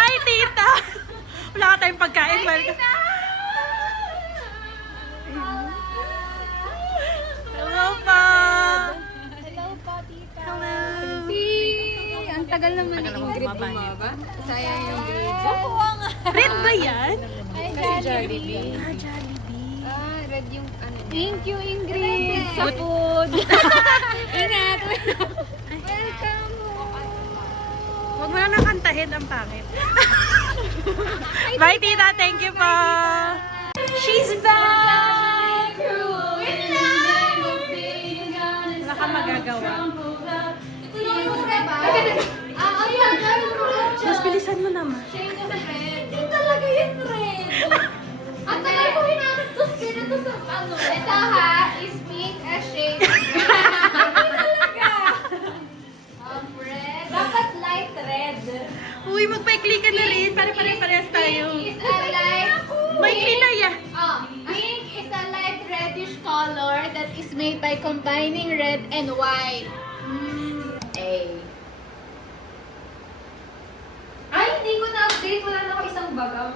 Hi, tita! Wala ka tayong pagkain. Hello pa! Hello po, tita. Hello! Ang tagal naman Tagal ni naman Ingrid bumaba niya. bumaba. Sayang yung grades. Oo nga. Red ba yan? Ay, Jollibee. Ah, Jollibee. Red yung ano. Thank you, Ingrid. Sa food. Ingat. Welcome. Huwag mo na nakantahin, ang pangit. Bye, tita. Thank you po. She's back! Wala ka magagawa. Mas bilisan mo naman. Hindi talaga yung red. Ang tagal ko hinanap to ganito sa ano. Ito ha, is pink as shade. Hindi talaga. Red. Dapat light red. Uy, magpaikli ka na rin. Pare-parehas tayo. Pink is a light... Maikli na ya. Pink is a light reddish color that is made by combining red and white. A. Ay, hindi ko na-update. Wala na ako isang bagaw.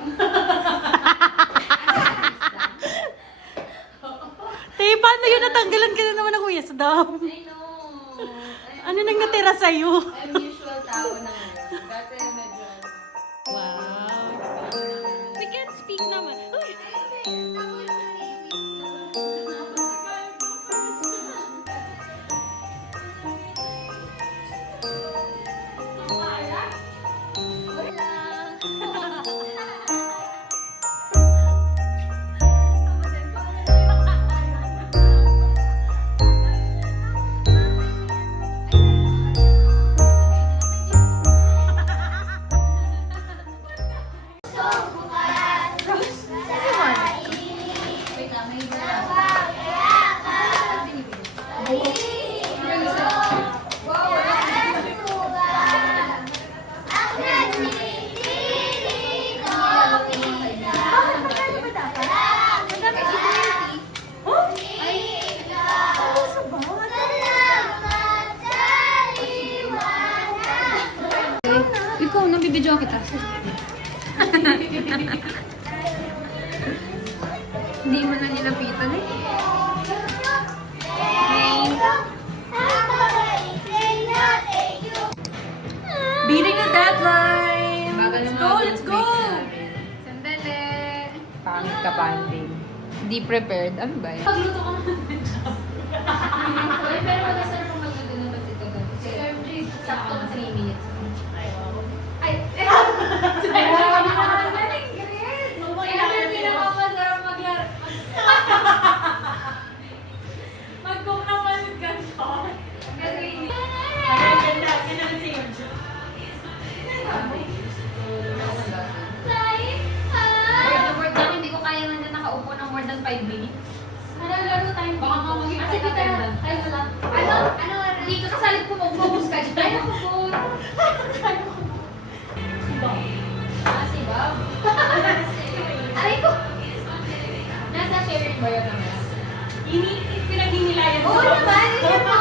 Eh, paano yun? Natanggalan ka na naman ng wisdom. I know. Ano nang natira sa'yo? I'm usual tao na ngayon. Dati medyo... Wow. We can speak naman. Uy. Ikaw, nabibidyo kita. Hindi mo na nilapitan eh. Beating the deadline. Bagal Let's ng go, mga let's go. groupmates namin. Sandali. Pangit ka, banding. Hindi prepared. Ano ba yan? Pagluto ka naman. Pero mag-start po magluto ng pansit ka doon. Sir, please, sakto na 3 minutes. Ay! Mag-cook naman yung ganito. Hindi ko kaya na nakaupo ng more than 5 minutes. Laro tayo. Baka mamagin pa tayo lang. Ano? Dito ka salit po mag-focus ka dyan. Ayaw ko po. Si Bob? Aray ko. Nasa sharing ba yun naman? Pinaghinilayan Oo naman, yun mo.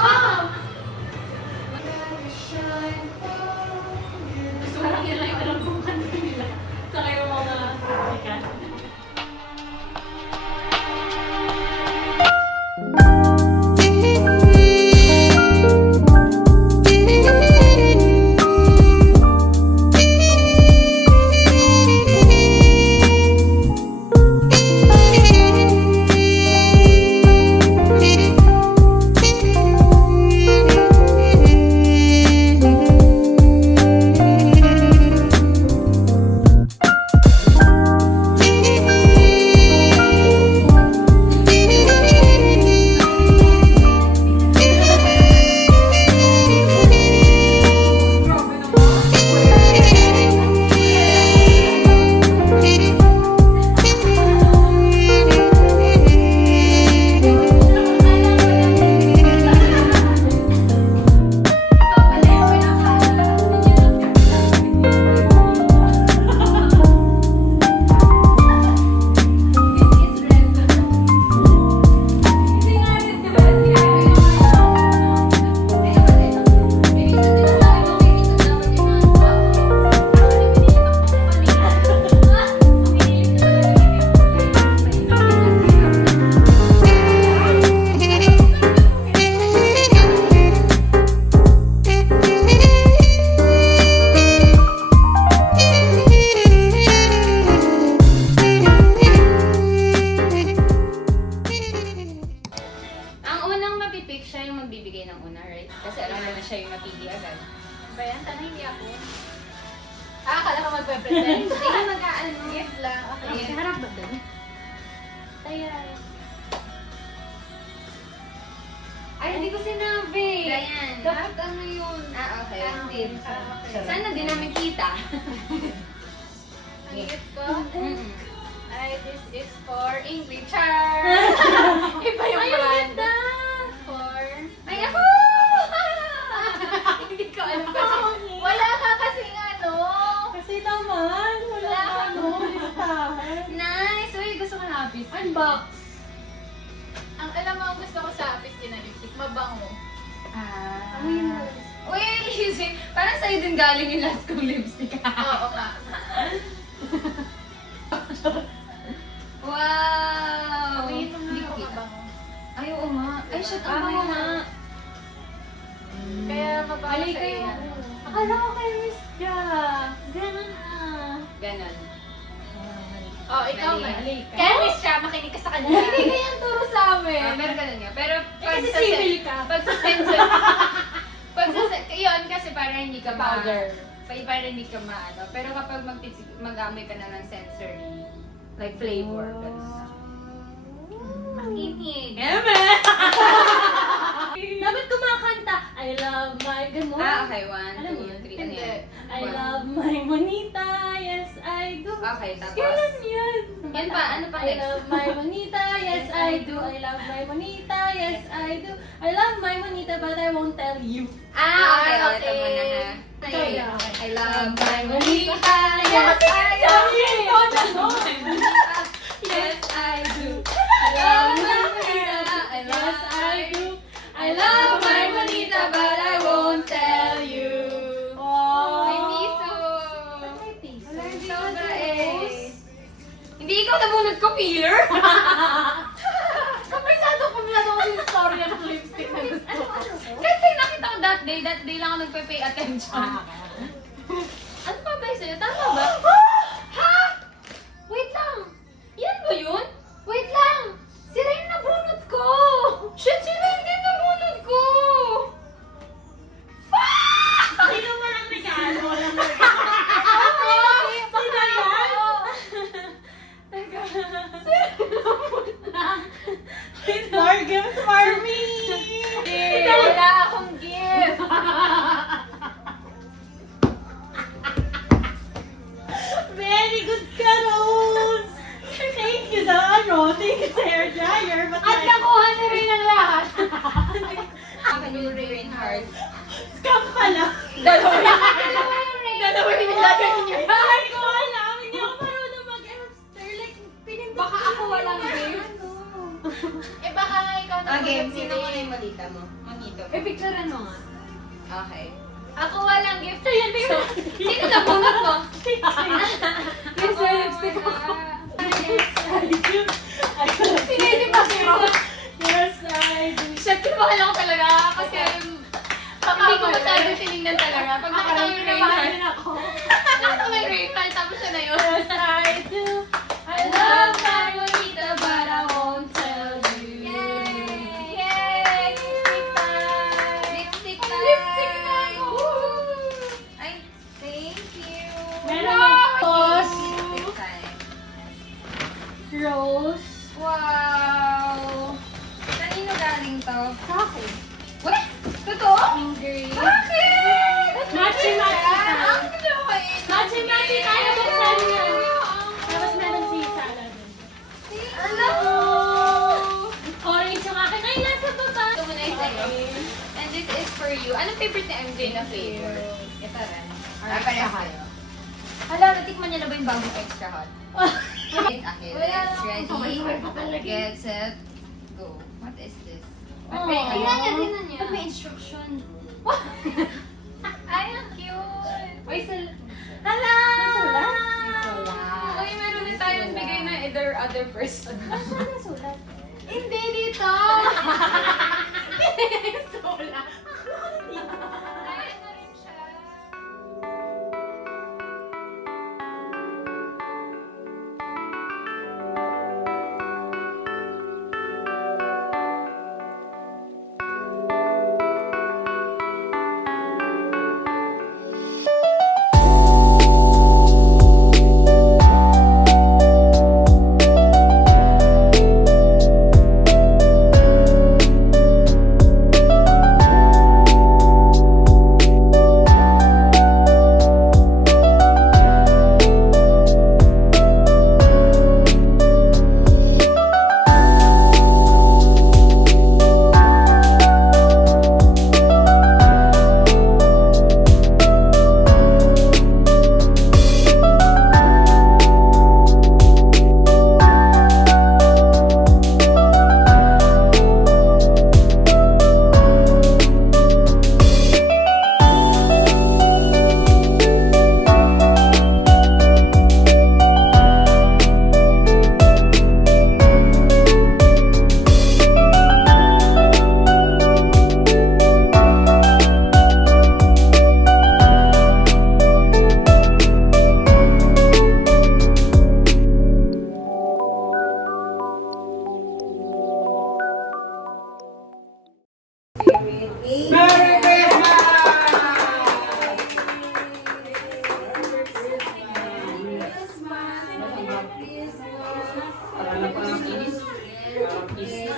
Parang yun lang yung alam kong kanta nila. Saka yung mga sikat. pick, siya yung magbibigay ng una, right? Kasi alam naman siya yung napili agad. Ba yan? Tanay hindi ako. Akala ko magpe-present. Sige, mag-ano. Gift lang. Okay. Sa harap ba doon? Ayan. Ay, hindi ko sinabi. Ayan. Dapat ano yun? Okay. Candid. Sana din namin kita. Ang gift ko? Mm-mm. Ay, this is for English. Char! Iba yung brand. For... Ay, ako! Hindi ko alam kasi. Wala ka kasing ano. Kasi naman, wala Wala ka ka. ano, listahan. Nice! Uy, gusto ko na apis. Unbox. Ang alam mo, ang gusto ko sa lipstick na lipstick, mabango. Uy, easy. Parang sa'yo din galing yung last kong lipstick. Oo nga. Wow! Amoy ito Hindi nga ko ako kita. mabango. Ay, oo nga. Ay, shit, Ah, ang bango may nga. Kaya mabango Halika sa kayo. iyo. Akala ko kayo miss ka. Ganun Ganon. Oh, ikaw Mali. man. Halika. Kaya miss siya, makinig ka sa kanya. Hindi ganyan turo sa amin. Pero ganun nga. Pero Kasi civil ka. Pag sa sensor, yun kasi para hindi ka Powder. Para hindi ka maano. Pero kapag mag-amoy ka na ng sensory, like flavor. Makinig. Eme! Dapat kumakanta. I love my ganun. Okay. 1, Alam mo 2, yun? 3. Ano Hindi. yun? I love my monita, yes I do. Okay, tapos? Kailan yan? Yan pa, ano pa I next? love my monita, yes I do. I love my monita, yes I do. I love my monita, but I won't tell you. Okay, Ah, ulitin mo na ha. Okay. I love my monita, Yes, yes I do. Yes, I do. I love my monita, monita, yes I do. I love my monita, but I won't tell you. Oh. May piso. May piso. Wala, hindi sobra eh. Hindi ikaw nabunod ko, Peter. Kabisado ko na daw yung story ng lipstick na gusto ko. Kasi nakita ko that day lang ako nagpe-pay attention. Ano pa ba sa'yo? Tama ba? Ha? Wait lang. Yan ba yun? Wait lang! Sila yung nabunot ko! Shit, sila hindi nabunod ko. Sino mo lang regalo? Walang regalo. Sino yan? More gifts for me! Wala akong gift! Very good ka, Rose! Thank you sa thank you sa hair dryer. But At nakuha na rin ang lahat! Akin yung rain heart. Scam pala. Dalawa yung nilagay niyo. Ay, ko alam. Hindi ako marunong mag-elfster. Like, pinindot Baka ko ako lang walang yun. gift. Eh baka nga ikaw na Okay, sino muna yung malita mo? Manito mo. picturean mo nga. Okay. Ako walang gift. Sino nabunod mo? Yes, may lipstick ako. Yes, I do. Sinisi pa si Rose. Yes, I do. Shit, kinabakal ako talaga. Kasi hindi ko masyadong tinignan talaga. Pag nakita ko yung rain heart, ako. nakita ko yung rain heart, tapos siya na yun. Yes, I do. I love my monita, but I won't tell you. Yay! Yay! Lipstick time! Lipstick Lipstick na time! ako! Woo! Ay, thank you! Meron Wow! magpos. Lipstick time. Rose. Wow! Kanino galing to? Sa akin. What? Totoo? Ingrid. Bakit? Matchy-matchy tayo. Ang gawin. Matchy-matchy tayo. Buksan yan. Tapos meron si Sala dun. Hello! Orange yung akin. Ay, nasa baba. Ito muna yung sa'yo. And this is for you. Anong favorite ni MJ na flavor? Ito rin. Parehas kayo. Hala, natikman niya na ba yung bagong extra hot? Okay, let's ready. Get set. Go. What is this? Oh. Tingnan niya, tingnan niya. Ba't may instruction? Ay, ang cute! Uy, Hala! May sulat? May sulat. Uy, meron din tayong bigay na either other person. Saan ang sulat? Hindi dito! Sulat. Ayun na rin siya. Merry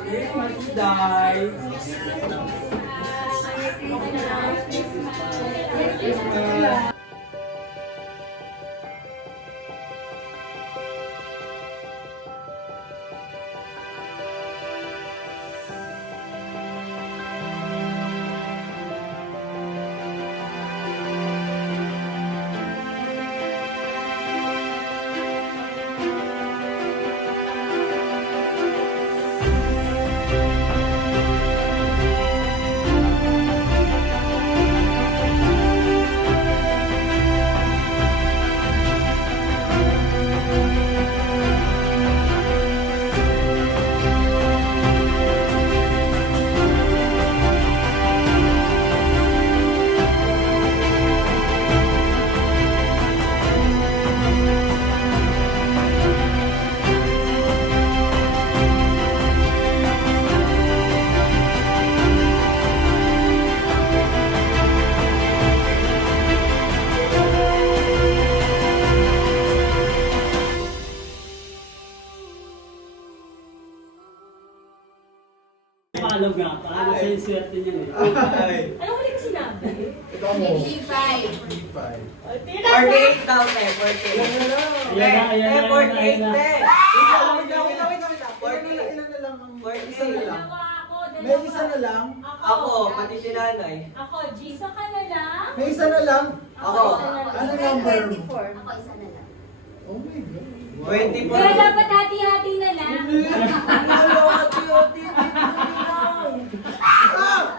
Christmas, guys. Merry Christmas. Palog nga, paano sa yung swerte niya eh. Ano ko rin sinabi? Ikaw mo. B5. B5. O, tira na! 48 daw, te. 48. Ayan na, ayan na, 48, ayan na. te. Ilan na lang ang isa na 48. lang. Dalawa ako, dalawa. May isa na lang. Ako, pati si nanay. Ako, G. Isa ka na lang. May isa na lang. Ako. Ano number? Ako isa na lang. Oh my God. 24. Pero dapat hati-hati na lang.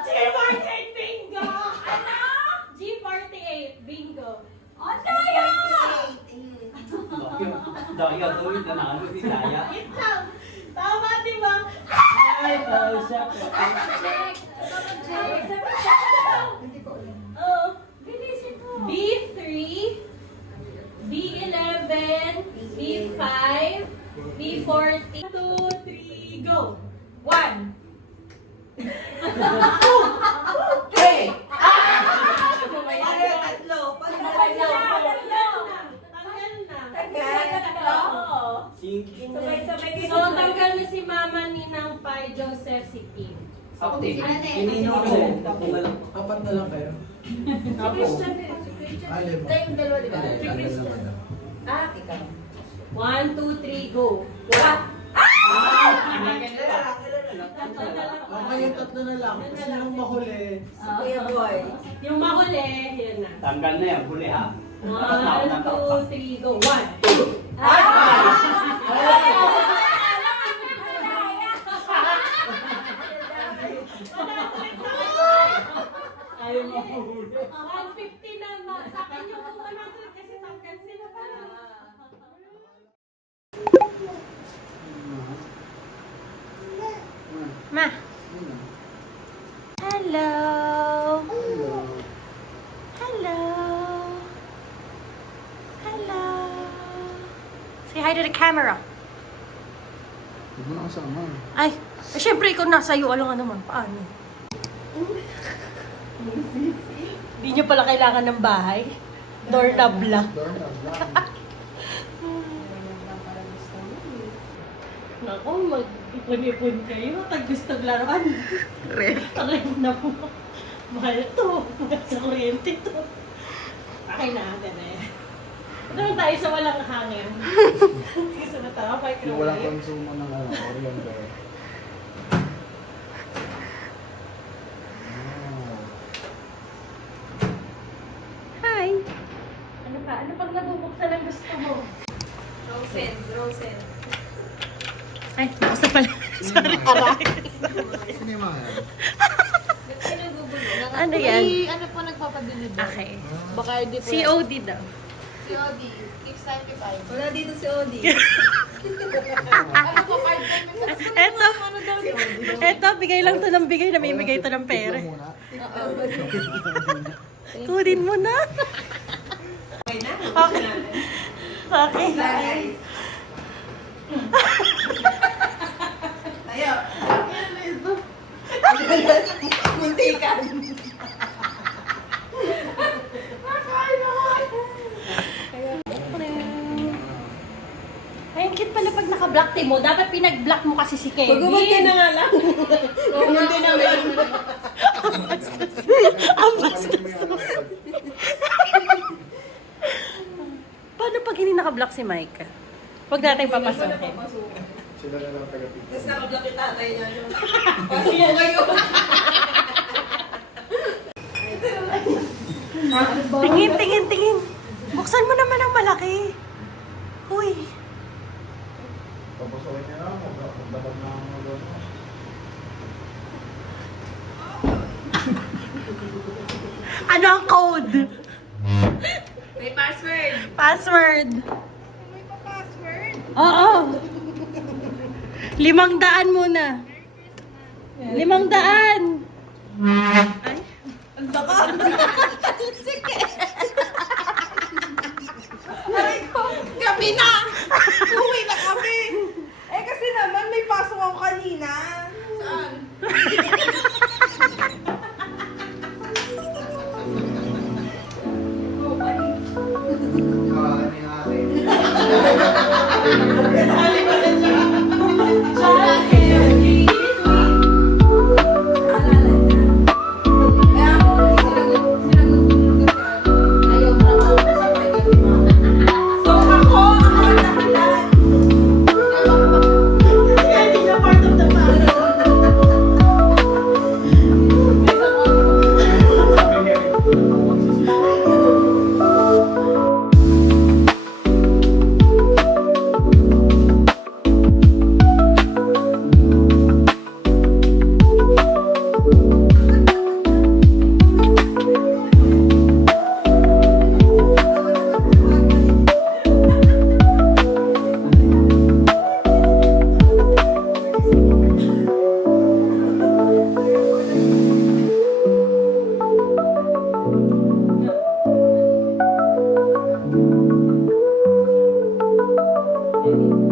G48 bingo! Ano? G48 bingo. Oh, tayo! Daya gawin na naano si Daya. Wait lang. Tama, di ba? Ay, tao siya. Check. Check. Oh. Bilisin mo. B3, B11, B5, B40. 2, 3, go! 1. Hey! Tatlo. Tanggal na. Sinking na. So, tanggal na si Mama Ninang Pai, Joseph, si Kim. Ako din. Inino ko. Ako na lang. Apat na lang kayo. Ako. Alim mo. Tayong dalawa, di ba? Dalawa na. 1, 2, 3, go! Okay, yung tatlo na lang. Kasi yung mahuli. Yung mahuli, yan na. Tanggal na yan, huli ha. 1, 2, 3, go! 1. Ayaw mo huli. 150 na. Sa akin yung 200 kasi tanggal sila pa. Ma. Hello. Hello. Hello. Say hi to the camera. Huwag mo na kasama. Ay, syempre ikaw nasa iyo. Alam nga naman, paano? Hindi nyo pala kailangan ng bahay. Doorknob lang. Doorknob lang. Naku, mag-ipon-ipon kayo. Tag-gustong laruan. Aray na po. Mahal to. Sa kuryente to. Okay na, ganun. Ito naman tayo sa walang hangin. Gusto na tayo, Yung walang microwave. konsumo ng oriental. Hi! Ano pa? Ano pag nabubuksan ang gusto mo? Rosen. Ay, gusto pala. Sorry. Aray. Sino yung mga yan? Ano yan? Ano po nagpapadeliver? Okay. Baka hindi po. COD daw. COD. 695. Wala dito si Odi. Ano po, card payment? Eto. Eto, bigay lang to ng bigay. Namimigay to ng pera. Tignan muna. Kunin mo na. Okay na? Okay. Okay. Tayo. Muntikan. Ano yun? cute pala pag naka-block mo. Dapat pinag-block mo kasi si Kevin. Magubad ka na nga lang. Hindi na nga. Ang bastos. Paano pag hindi naka-block si Mike? Huwag natin papasokin. Sila na lang taga-pito. Tapos nakablock yung tatay niya. Pasok mo kayo. Tingin, tingin, tingin. Buksan mo naman ang malaki. Uy. Papasokin niya lang. Magdamag na ang mga Ano ang code? May password. Password. May pa-password. Oo. 500 muna. 500. Ay. Ang baka. Gabi na! Uwi na kami! Eh kasi naman may pasok ako kanina. Saan? Baby.